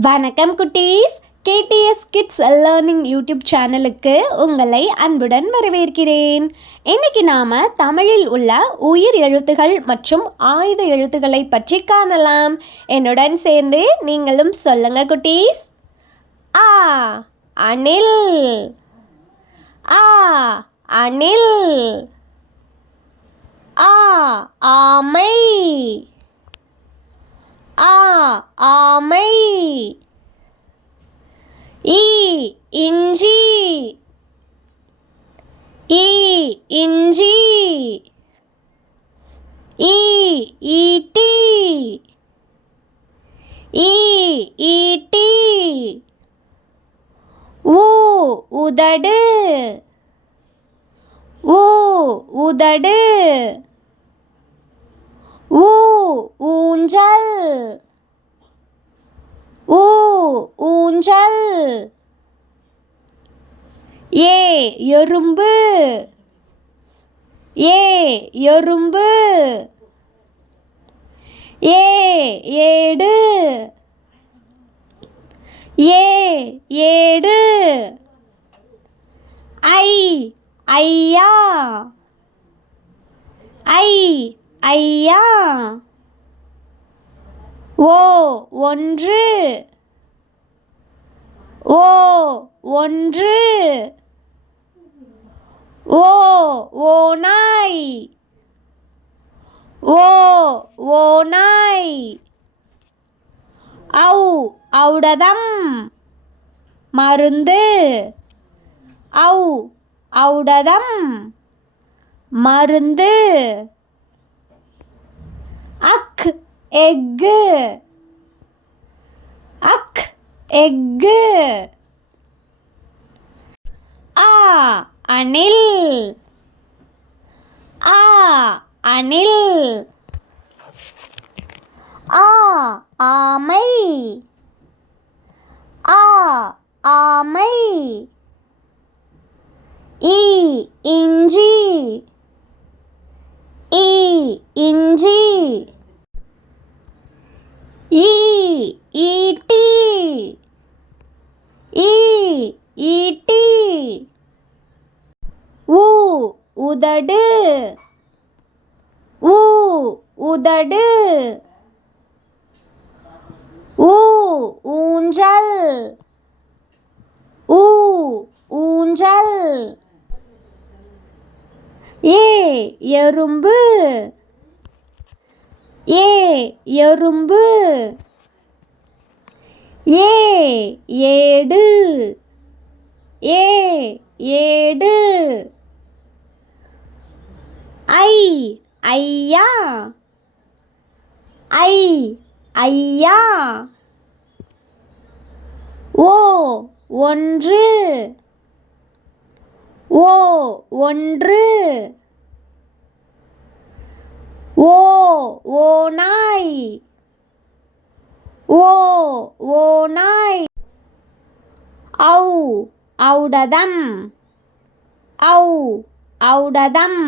வணக்கம் குட்டீஸ். KDS kids learning YouTube சேனலுக்கு உங்களை அன்புடன் வரவேற்கிறேன். இன்னைக்கு நாம தமிழில் உள்ள உயிர் எழுத்துகள் மற்றும் ஆயுத எழுத்துக்களை பற்றி காணலாம். என்னுடன் சேர்ந்து நீங்களும் சொல்லுங்க குட்டீஸ். ஆ அணில், ஆ அணில். ஆ ஆமை, ஆ ஆமை. ஈ இஞ்சி, ஈ இஞ்சி. ஈ ஈட்டி, ஈ ஈட்டி. ஊ உதடு, ஊ உதடு. ஊ ஊஞ்சல், ஊ ஊஞ்சல். ஏ எறும்பு, ஏ எறும்பு. ஏ ஏடு, ஏ ஏடு. ஐ ஐயா, ஐ ஐயா. ஓ ஒன்று, ஓ ஒன்று. ஓ ஓநாய், ஓ ஓநாய். ஔ ஔடதம், மருந்து. ஔ ஔடதம், மருந்து. அக் எக்கு, அக் எக்கு. ஆ அணில், ஆ அணில். ஆ ஆமை, ஆ ஆமை. ஈ இஞ்சி, ஈ இஞ்சி. ஈ ஈட்டி, ஈ ஈட்டி. ஊ உதடு, ஊ உதடு. ஊ ஊஞ்சல், ஊ ஊஞ்சல். ஏ எறும்பு, ஏ எறும்பு. ஏ ஏடு, ஏ ஏடு. ஐ ஐயா, ஐ ஐயா. ஓ ஒன்று, ஓ ஒன்று. ஓ ஓநாய், ஓ ஓநாய். ஔ ஔடதம், ஔ ஔடதம்,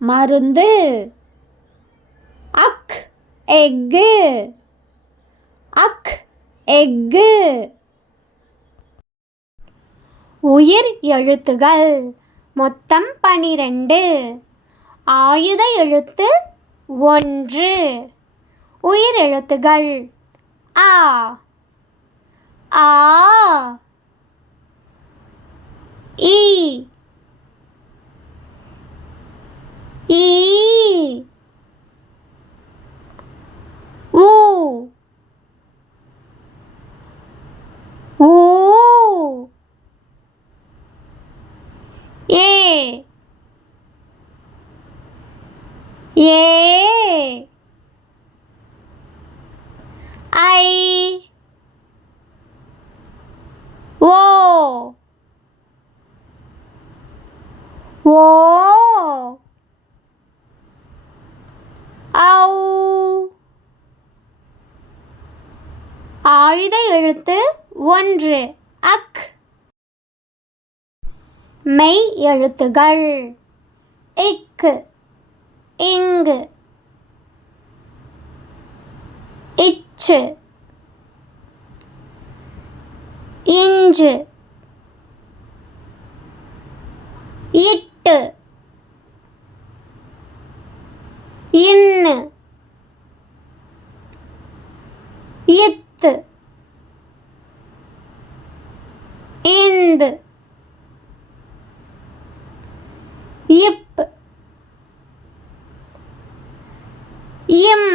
மருந்து. அக் எக்கு, அக் எக்கு. உயிர் எழுத்துகள் மொத்தம் 12. ஆயுத எழுத்து 1. உயிர் எழுத்துகள் ஆ, ஆ. ஈ, ஈ. ஊ, ஊ. ஏ, ஏ. ஐ, ஓ, ஓ. ஔ. ஆயுத எழுத்து 1 அக். மெய் எழுத்துகள் இக்கு, இங்கு, இச்சு, இஞ்சு இட்டு இன்னு இத்து இந்து இப் இம்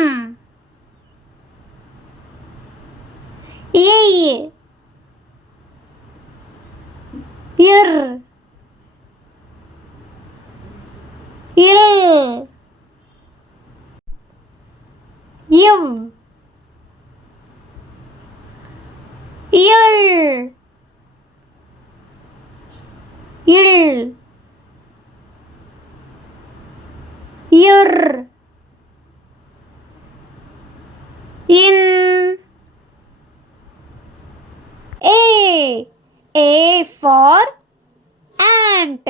இய் இர் இல் இவ் இள் இல் இர் இன் A for ant.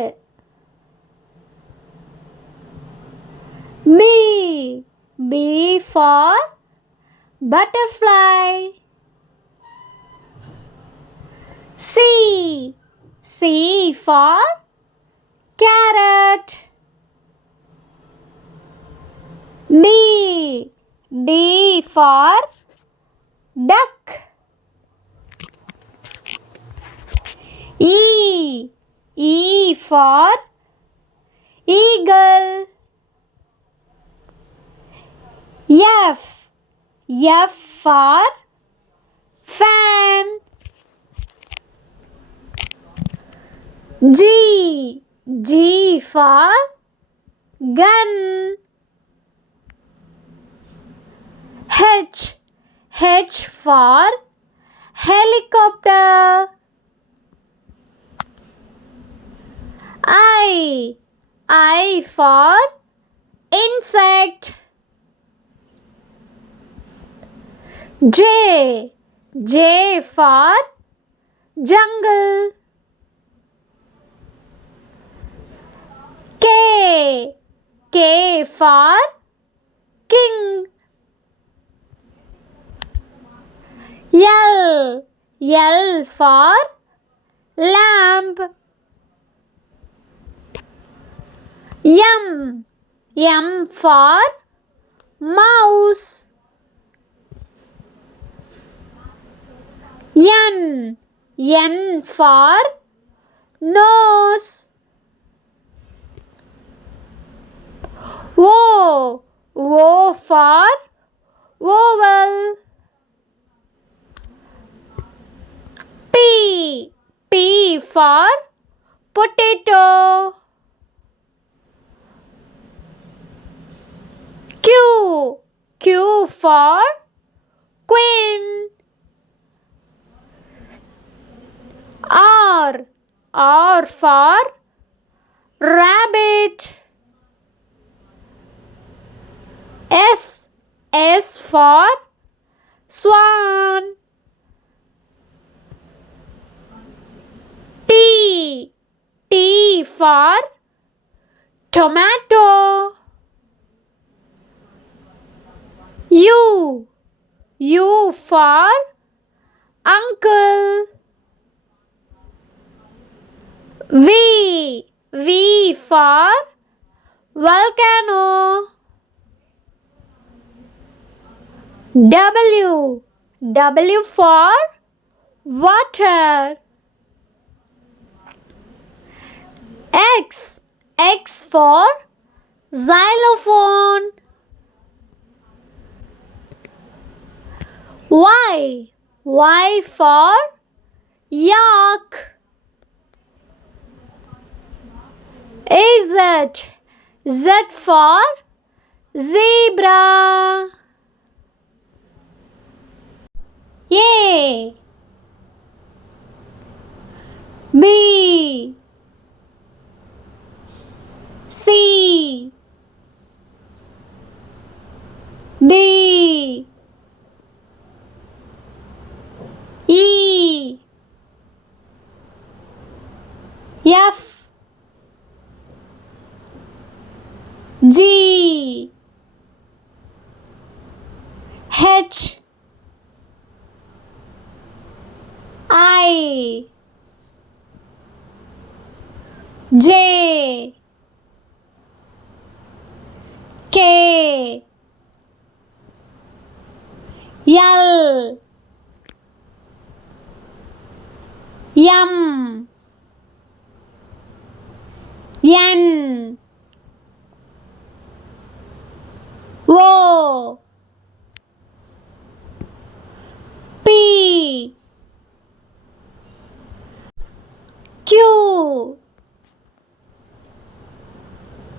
B for butterfly. C for carrot. D for duck. E for eagle. F for fan. G for gun. H for helicopter. I for insect. J for jungle. K for king. L for lamp. M for mouse. N for nose. O for oval. P for potato. Q for queen. R for rabbit. S for swan. T for tomato. U for uncle. V for volcano. W for water. X for xylophone. Y for yak. Z for zebra. A B C D E F G H I J, K, L, M, N, O, P, Q,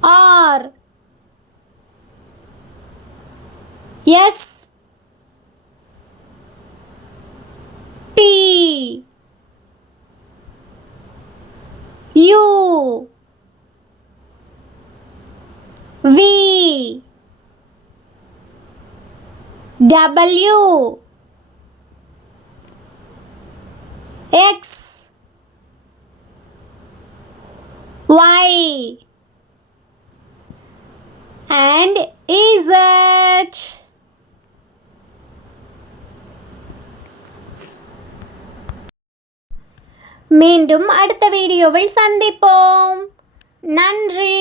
R, S, T, U, V, W, X, Y, and Z. மீண்டும் அடுத்த வீடியோவில் சந்திப்போம். நன்றி.